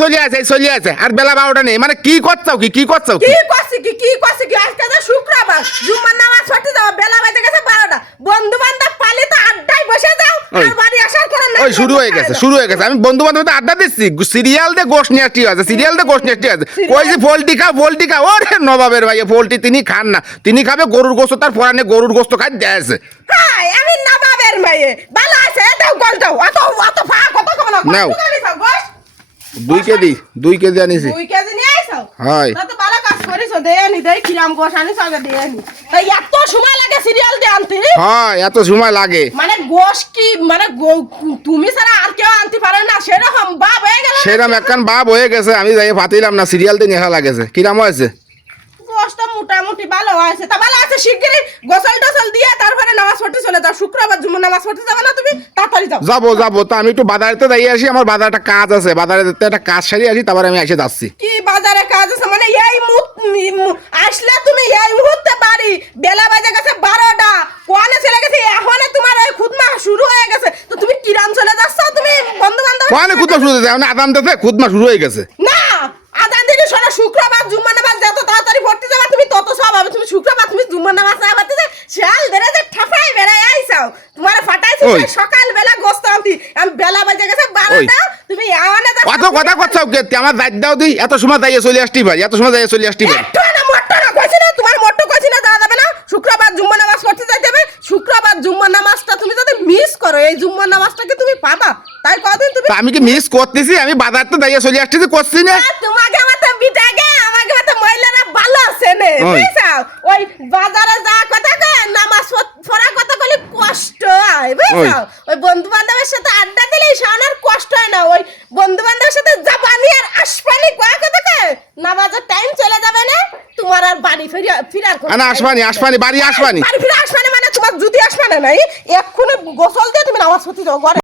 চলে আছে আর বেলা 12টা নেই মানে কি করছাও কি করছাও কি করছি কি আজকে তো শুক্রবার জুম্মার নামাজ পড়তে যাও বেলা বাজে গেছে 12টা বন্ধু বান্ধব পালি তো আড্ডায় বসে যাও আর বাড়ি আসার কোনো না ওই শুরু হয়ে গেছে আমি বন্ধু বান্ধব আড্ডা দিচ্ছি সিরিয়াল দে গোশ নেস্টি আছে কই যে পোল্ট্রি খা ওরে নবাবের ভাই পোল্ট্রি তিনি খান না তিনি খাবে গরুর গোশত তার পরানে গরুর গোশত খাই দেয়ছে হাই আমি নবাবের মেয়ে ভালো আছে এটাও গলটাও অত ফা কত কম না নাও 2 কেজি আনিছি 2 কেজি নিয়ে আইছো হয় তা তো ভালো কাজ করিছো দেয়নি দেই কিরাম গোশ আনিছ আগে দেয়নি তাই এত সময় লাগে সিরিয়াল দে আনতে হয় এত সময় লাগে মানে গোশ কি মানে তুমি ছাড়া আর কেউ আনতে পারে না সেরকম বাপ হয়ে গেল সেরকম একখান বাপ হয়ে গেছে আমি যাই পাতিলাম না সিরিয়ালতে নেশা লাগেছে কিরাম হয়েছে গোশটা মোটামুটি ভালো আছে তা ভালো আছে শিগগিরই গোসল টোসল দিয়ে তারপরে নামাজ পড়তে চলে যাও শুক্রবার জুম্মা নামাজ পড়তে যাবে না তুমি তাড়াতাড়ি যাও যাবো তো আমি একটু বাজারেতে যাই আসি আমার বাজারে একটা কাজ আছে বাজারে একটা কাজ সারি আসি তারপরে আমি এসে যাচ্ছি কি বাজারে কাজ আছে মানে এই আসলে তুমি এই মুহূর্তে বাড়ি বেলা বাজে গেছে 12টা কোয়ানে চলে গেছে এখনে তোমার এই খুদমা শুরু হয়ে গেছে তো তুমি কিরাম চলে যাচ্ছ তুমি বন্ধু বান্ধব কোয়ানে খুদমা শুরু হয়ে গেছে মানে আদান দিতে খুদমা শুরু হয়ে গেছে না আদান দিনে শোনো শুক্রবার জুম্মা নামাজ যত তাড়াতাড়ি পড়তে যাবে তুমি তত সব হবে তুমি শুক্রবার তুমি জুম্মা নামাজ না পড়তে যে শাল ধরে যে ঠাফাই বেড়াই আইছাও তোমার ফাটাইছি সকাল বেলা গোস্ত আনতি আমি বেলা বাজে গেছে 12টা তুমি আওয়ানে যা কত কথা করছাও কে আমার দায়িত্ব দাও তুই এত সময় যাইয়ে চলে আসতি ভাই এত সময় যাইয়ে চলে আসতি ভাই একটু না মোট্টো না কইছি না তোমার মোট্টো কইছি না দাদা যাবে না শুক্রবার জুম্মা নামাজ পড়তে যাইতে হবে শুক্রবার জুম্মা নামাজটা তুমি যদি মিস করো এই জুম্মা নামাজটাকে তুমি পাবা তাই কতদিন তুমি আমি কি মিস করতেছি আমি বাজারতে যাইয়ে চলে আসতেছি করছি না তোমাকে মত বিটাগে আমাকে মত মহিলারা ভালো আছে নে বুঝছো ওই বাজারে যা কথা কয় নামাজ পড়া কথা কইলে কষ্ট হয় বুঝছো ওই বন্ধু বান্ধবের সাথে আড্ডা দিলে শানার কষ্ট হয় না ওই বন্ধু বান্ধবের সাথে জাপানি আর আসপানি কয় কথা কয় নামাজের টাইম চলে যাবে না তোমার আর বাড়ি ফিরার কথা না আসবানি বাড়ি আসবানি বাড়ি ফিরে আসবানি মানে তোমার যদি আসবানি নাই এক্ষুনি গোসল দিয়ে তুমি নামাজ পড়তে যাও ঘরে